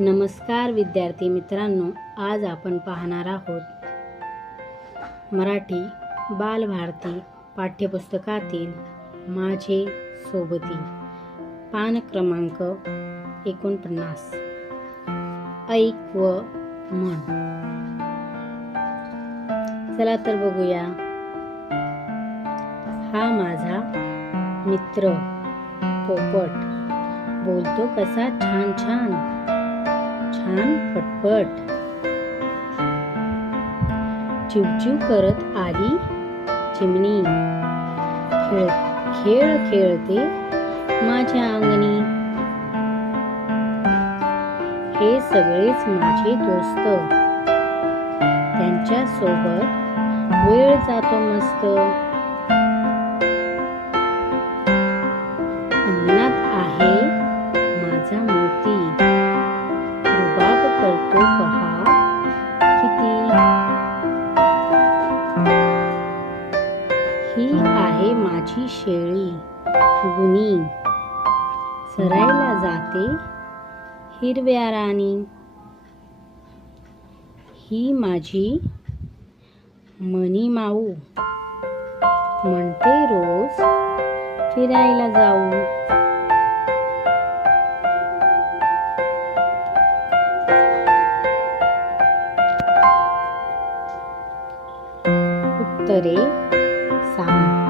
नमस्कार विद्यार्थी मित्रांनो आज आपण पाहणार आहोत मराठी बालभारती पाठ्यपुस्तकातील माझे सोबती. पान क्रमांक एकोणपन्नास. ऐक व म्हण. चला तर बघूया. हा माझा मित्र पोपट. बोलतो कसा छान छान छान फटफट. चिवचिव करत आली चिमणी. खेळ खेळ खेळते माझ्या अंगणी. हे सगळेच माझे दोस्त. त्यांच्यासोबत वेळ जातो मस्त. आहे माझी शेळी गुनी चरायला जाते हिरव्या राणी. ही माझी मनी माऊ म्हणते रोज फिरायला जाऊ. उत्तरे सांग.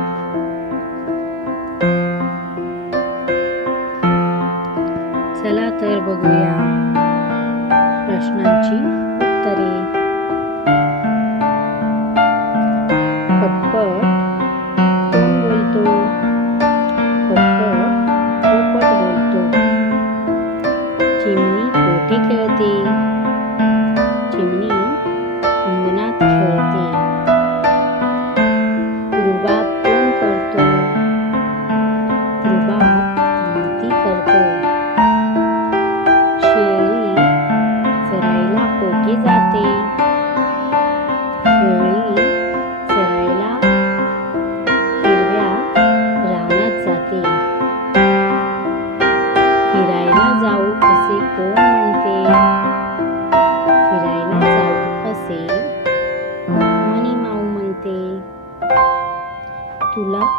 चला तर बघूया प्रश्नांची उत्तरे.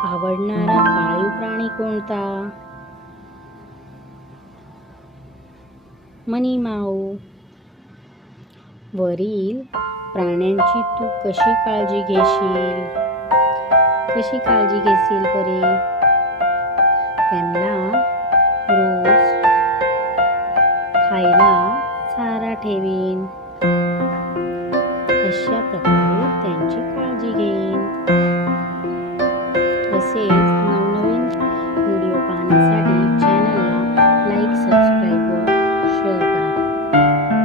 आवडणारा पाळीव प्राणी कोणता? मनी माऊ. वरील प्राण्यांची तू कशी काळजी घेशील? कशी काळजी घेशील बरे त्यांना रोज खायला चारा ठेवीन. अशा प्रकारे त्यांची काळजी घेईन. असेच नवनवीन व्हिडिओ पाहण्यासाठी